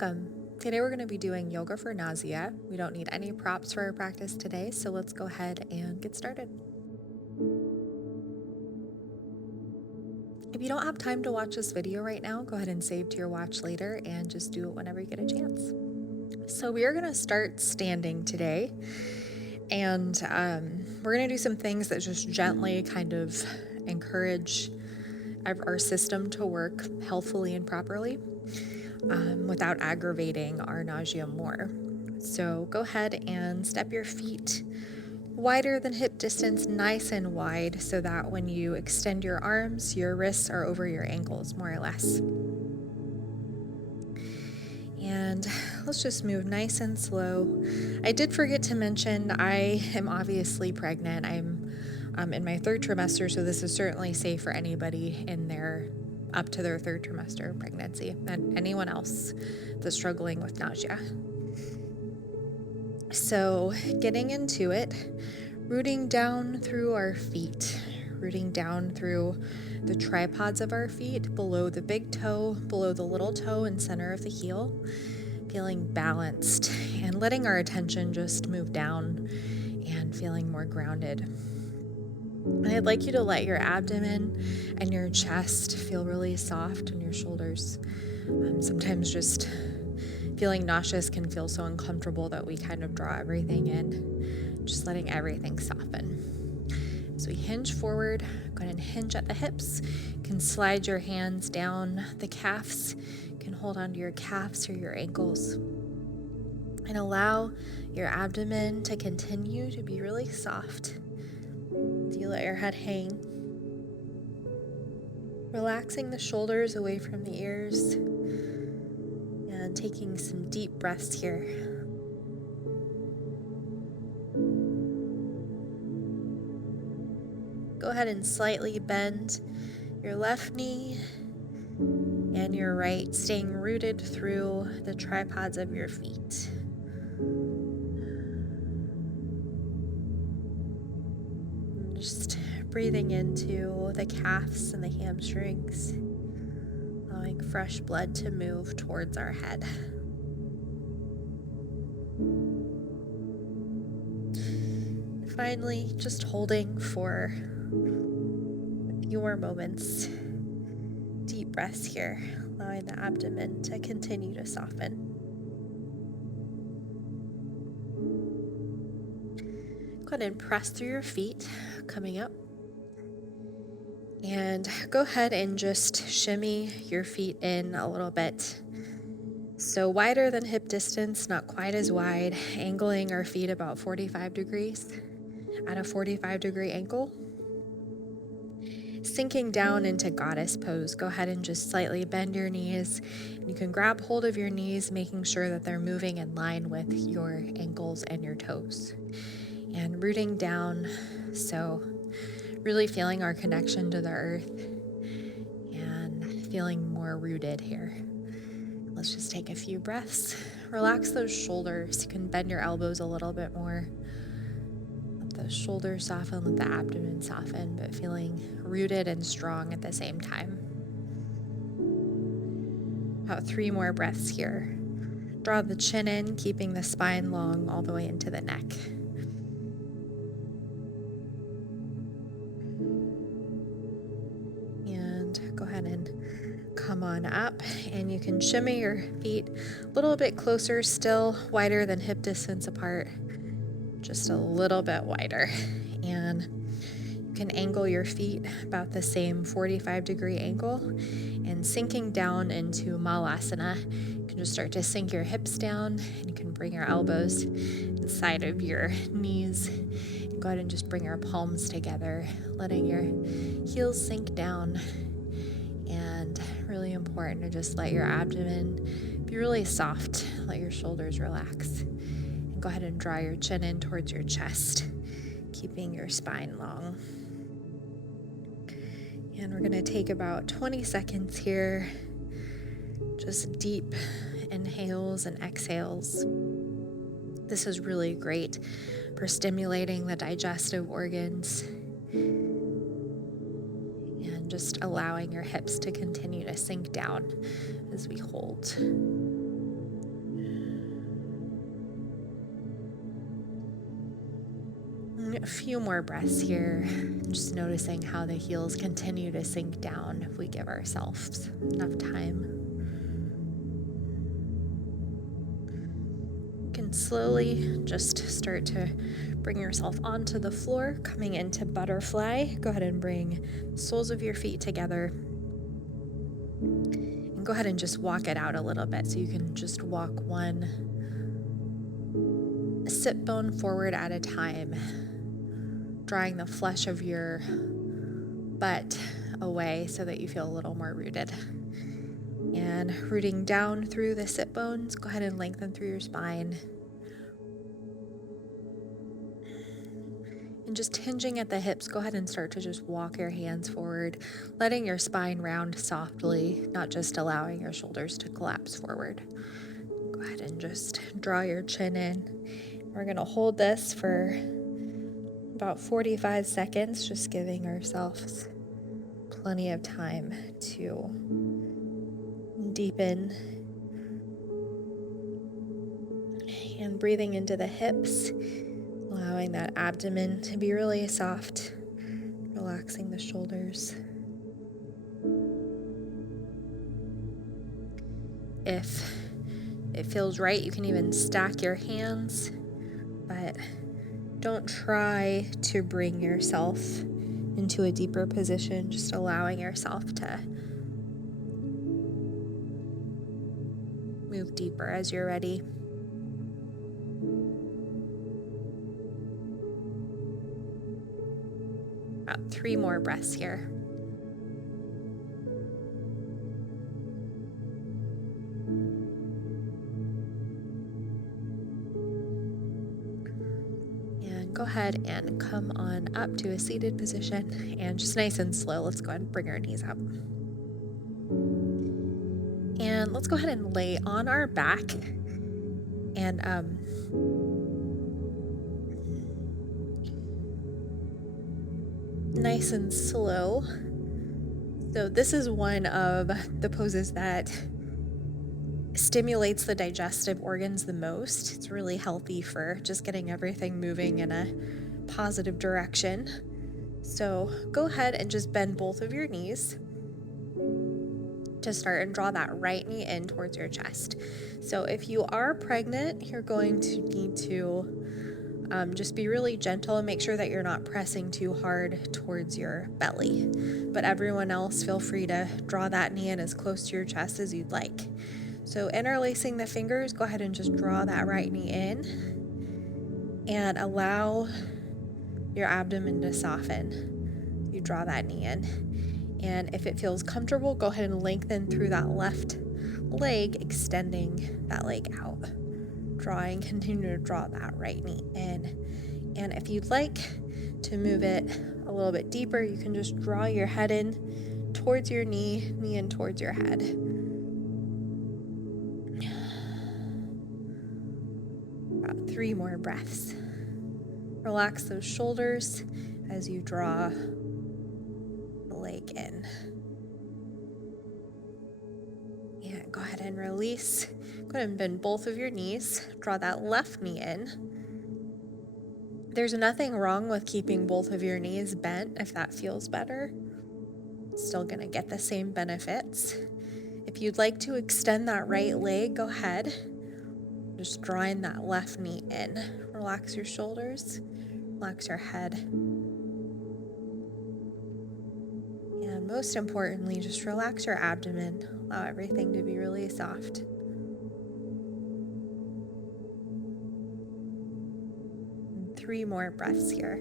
welcome. Today we're going to be doing yoga for nausea. We don't need any props for our practice today, so let's go ahead and get started. If you don't have time to watch this video right now, go ahead and save to your watch later and just do it whenever you get a chance. So we are going to start standing today, and we're going to do some things that just gently kind of encourage our system to work healthfully and properly without aggravating our nausea more. So go ahead and step your feet wider than hip distance, nice and wide, so that when you extend your arms, your wrists are over your ankles, more or less. And let's just move nice and slow. I did forget to mention I am obviously pregnant. I'm in my third trimester, so this is certainly safe for anybody in their up to their third trimester pregnancy and anyone else that's struggling with nausea. So getting into it, rooting down through our feet, rooting down through the tripods of our feet, below the big toe, below the little toe and center of the heel, feeling balanced and letting our attention just move down and feeling more grounded. And I'd like you to let your abdomen and your chest feel really soft, and your shoulders. Sometimes just feeling nauseous can feel so uncomfortable that we kind of draw everything in, just letting everything soften. As we hinge forward, go ahead and hinge at the hips. You can slide your hands down the calves. You can hold onto your calves or your ankles. And allow your abdomen to continue to be really soft. You let your head hang. Relaxing the shoulders away from the ears. And taking some deep breaths here. Go ahead and slightly bend your left knee and your right, staying rooted through the tripods of your feet. Just breathing into the calves and the hamstrings, allowing fresh blood to move towards our head. Finally, just holding for a few more moments. Deep breaths here, allowing the abdomen to continue to soften. Go ahead and press through your feet, coming up. And go ahead and just shimmy your feet in a little bit. So wider than hip distance, not quite as wide, angling our feet about 45 degrees at a 45-degree angle. Sinking down into goddess pose, go ahead and just slightly bend your knees. You can grab hold of your knees, making sure that they're moving in line with your ankles and your toes. And rooting down, so really feeling our connection to the earth and feeling more rooted here. Let's just take a few breaths. Relax those shoulders. You can bend your elbows a little bit more. Let the shoulders soften, let the abdomen soften, but feeling rooted and strong at the same time. About 3 more breaths here. Draw the chin in, keeping the spine long all the way into the neck. And go ahead and come on up, and you can shimmy your feet a little bit closer, still wider than hip distance apart, just a little bit wider. And you can angle your feet about the same 45-degree angle, and sinking down into Malasana. You can just start to sink your hips down, and you can bring your elbows inside of your knees. Go ahead and just bring your palms together, letting your heels sink down. And really important to just let your abdomen be really soft. Let your shoulders relax. And go ahead and draw your chin in towards your chest, keeping your spine long. And we're going to take about 20 seconds here. Just deep inhales and exhales. This is really great for stimulating the digestive organs and just allowing your hips to continue to sink down as we hold. a few more breaths here, just noticing how the heels continue to sink down if we give ourselves enough time. You can slowly just start to bring yourself onto the floor, coming into butterfly. Go ahead and bring the soles of your feet together. And go ahead and just walk it out a little bit. So you can just walk one sit bone forward at a time, drawing the flesh of your butt away so that you feel a little more rooted. And rooting down through the sit bones, go ahead and lengthen through your spine. And just hinging at the hips, go ahead and start to just walk your hands forward, letting your spine round softly, not just allowing your shoulders to collapse forward. Go ahead and just draw your chin in. We're going to hold this for about 45 seconds, just giving ourselves plenty of time to deepen. And breathing into the hips, allowing that abdomen to be really soft, relaxing the shoulders. If it feels right, you can even stack your hands, but don't try to bring yourself into a deeper position, just allowing yourself to move deeper as you're ready. About 3 more breaths here. And go ahead and come on up to a seated position, and just nice and slow, let's go ahead and bring our knees up. And let's go ahead and lay on our back, and nice and slow. So this is one of the poses that stimulates the digestive organs the most. It's really healthy for just getting everything moving in a positive direction. So go ahead and just bend both of your knees to start, and draw that right knee in towards your chest. So if you are pregnant, you're going to need to just be really gentle and make sure that you're not pressing too hard towards your belly. But everyone else, feel free to draw that knee in as close to your chest as you'd like. So interlacing the fingers, go ahead and just draw that right knee in and allow your abdomen to soften. You draw that knee in. And if it feels comfortable, go ahead and lengthen through that left leg, extending that leg out. Continue to draw that right knee in. And if you'd like to move it a little bit deeper, you can just draw your head in towards your knee in towards your head. About 3 more breaths. Relax those shoulders as you draw the leg in. And go ahead and release. Go ahead and bend both of your knees. Draw that left knee in. There's nothing wrong with keeping both of your knees bent if that feels better. It's still going to get the same benefits. If you'd like to extend that right leg, go ahead. Just drawing that left knee in. Relax your shoulders. Relax your head. And most importantly, just relax your abdomen. Allow everything to be really soft. And 3 more breaths here.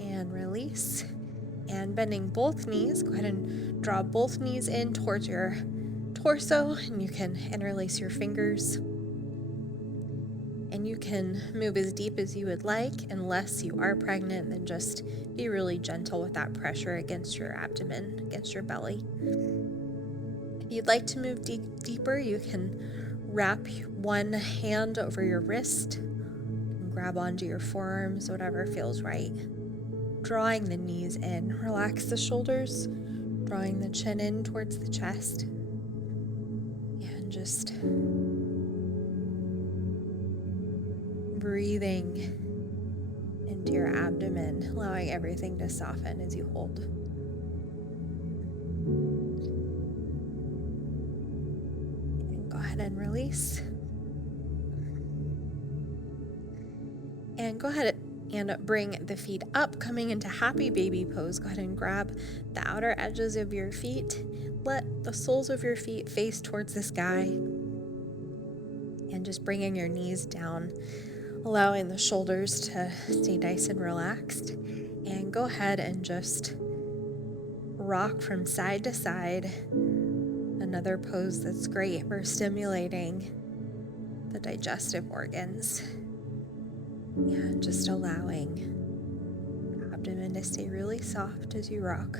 And release. And bending both knees, go ahead and draw both knees in towards your torso, and you can interlace your fingers. And you can move as deep as you would like, unless you are pregnant, then just be really gentle with that pressure against your abdomen, against your belly. If you'd like to move deeper, you can wrap one hand over your wrist and grab onto your forearms, whatever feels right. Drawing the knees in, relax the shoulders, drawing the chin in towards the chest. And And just breathing into your abdomen, allowing everything to soften as you hold. And go ahead and release. And go ahead and bring the feet up, coming into happy baby pose. Go ahead and grab the outer edges of your feet. Let the soles of your feet face towards the sky. And just bringing your knees down, allowing the shoulders to stay nice and relaxed. And go ahead and just rock from side to side. Another pose that's great for stimulating the digestive organs. And just allowing the abdomen to stay really soft as you rock.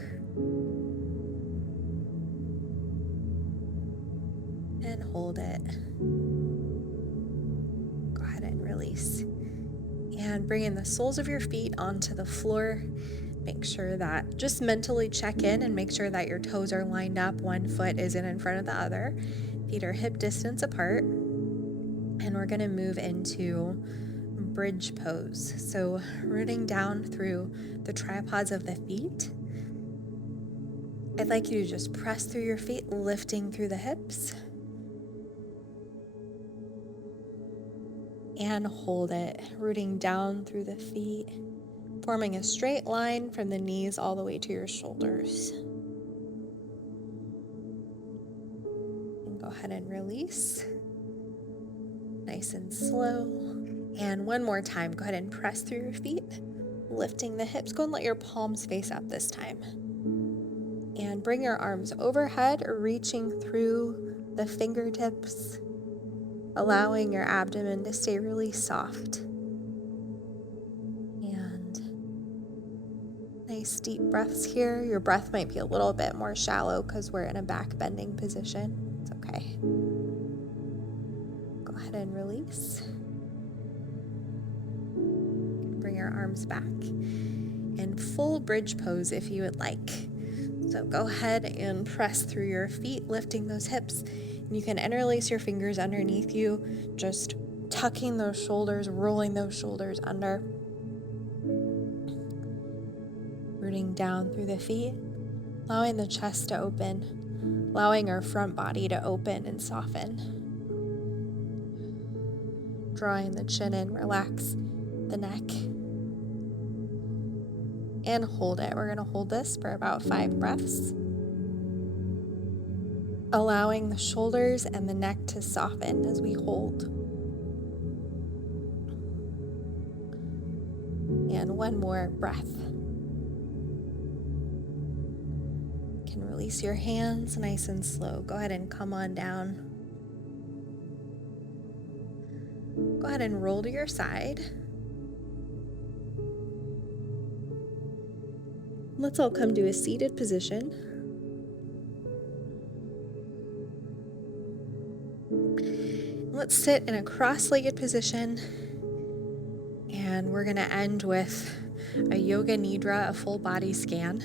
And hold it. Go ahead and release. And bring in the soles of your feet onto the floor. Make sure that, just mentally check in and make sure that your toes are lined up. One foot isn't in front of the other. Feet are hip distance apart. And we're going to move into bridge pose. So rooting down through the tripods of the feet. I'd like you to just press through your feet, lifting through the hips. And hold it, rooting down through the feet, forming a straight line from the knees all the way to your shoulders. And go ahead and release. Nice and slow. And one more time, go ahead and press through your feet, lifting the hips. Go and let your palms face up this time. And bring your arms overhead, reaching through the fingertips, allowing your abdomen to stay really soft. And nice deep breaths here. Your breath might be a little bit more shallow because we're in a back bending position. It's okay. Go ahead and release. Bring your arms back. And full bridge pose if you would like. So go ahead and press through your feet, lifting those hips. And you can interlace your fingers underneath you, just tucking those shoulders, rolling those shoulders under. Rooting down through the feet, allowing the chest to open, allowing our front body to open and soften. Drawing the chin in, relax the neck. And hold it. We're going to hold this for about 5 breaths. Allowing the shoulders and the neck to soften as we hold. And one more breath. You can release your hands nice and slow. Go ahead and come on down. Go ahead and roll to your side. Let's all come to a seated position. Let's sit in a cross-legged position. And we're going to end with a yoga nidra, a full body scan.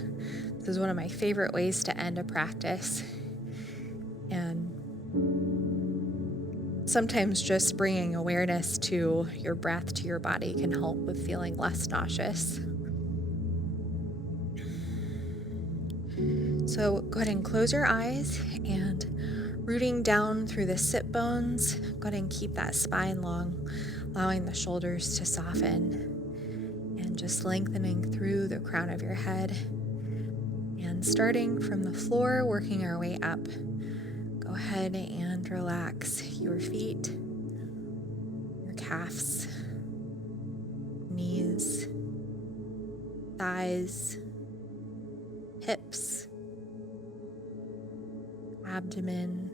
This is one of my favorite ways to end a practice. And sometimes just bringing awareness to your breath, to your body, can help with feeling less nauseous. So go ahead and close your eyes, and rooting down through the sit bones, go ahead and keep that spine long, allowing the shoulders to soften, and just lengthening through the crown of your head. And starting from the floor, working our way up. Go ahead and relax your feet, your calves, knees, thighs, hips, abdomen,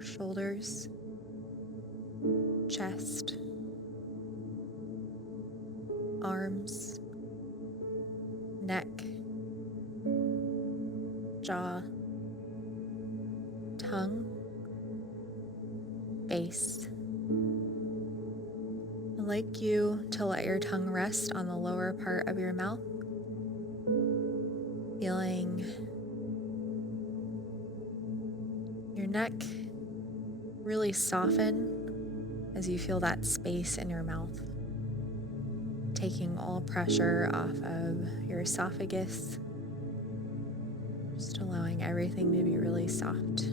shoulders, chest, arms, neck, jaw, tongue, face. I'd like you to let your tongue rest on the lower part of your mouth, feeling neck really soften as you feel that space in your mouth, taking all pressure off of your esophagus, just allowing everything to be really soft.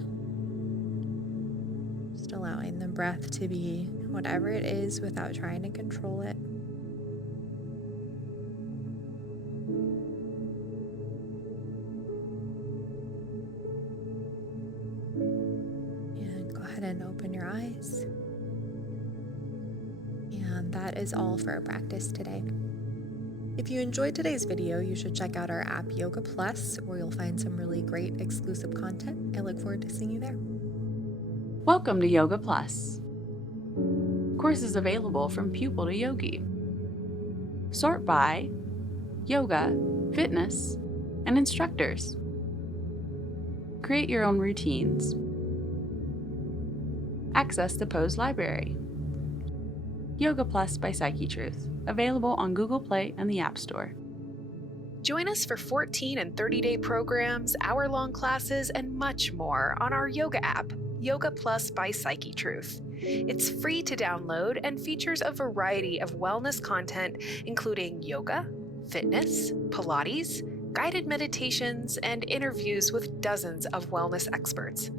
Just allowing the breath to be whatever it is without trying to control it. And go ahead and open your eyes. And that is all for our practice today. If you enjoyed today's video, you should check out our app Yoga Plus, where you'll find some really great exclusive content. I look forward to seeing you there. Welcome to Yoga Plus. Courses available from pupil to yogi. Sort by yoga, fitness, and instructors. Create your own routines. Access the Pose Library. Yoga Plus by Psyche Truth, available on Google Play and the App Store. Join us for 14 and 30-day programs, hour-long classes, and much more on our yoga app, Yoga Plus by Psyche Truth. It's free to download and features a variety of wellness content, including yoga, fitness, Pilates, guided meditations, and interviews with dozens of wellness experts.